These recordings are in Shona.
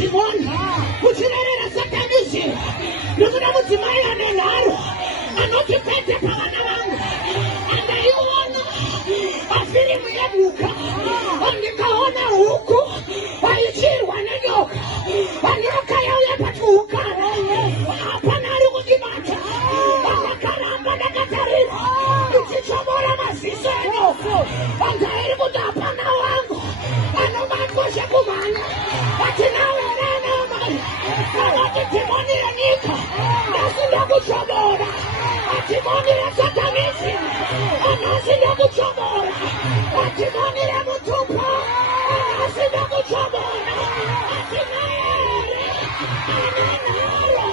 madimoni kuchirerera satanism ndokuda mudzimai ane nharo anoti Kwete pavana vangu andaiona pafirimu yemhuka ndikaona huku vaichirwa nenyoka vanyoka yauya pachiukana hapana ari kundibata vakakaramba ndakatarira ichichomora maziso enyoka vangairi kuti hapana wangu anomatosha kumhanya atinawerenamai akati dhimoni renyika ndasinda kuchomora adhimoni resatanisi anasinda kuchomora adhimoni remutumba anasinda kuchomora adinaere anenharo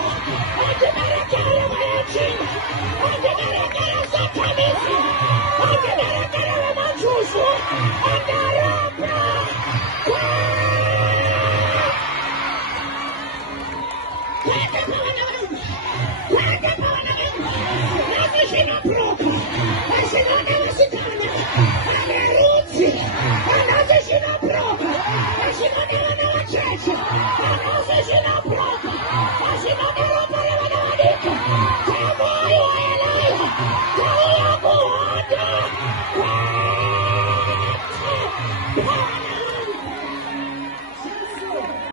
adinerekere vayachinga adinerekere satanisi adinerekere vemajusu andarapa Kwete pavana vangu Kwete pavana vangu nasi zvinobroka azvinode vasikana ane rudzi anasi zvinobroka azvinode vana vacheche anasi zvinobroka azvinode ropa revana vadiki tamoyo elaya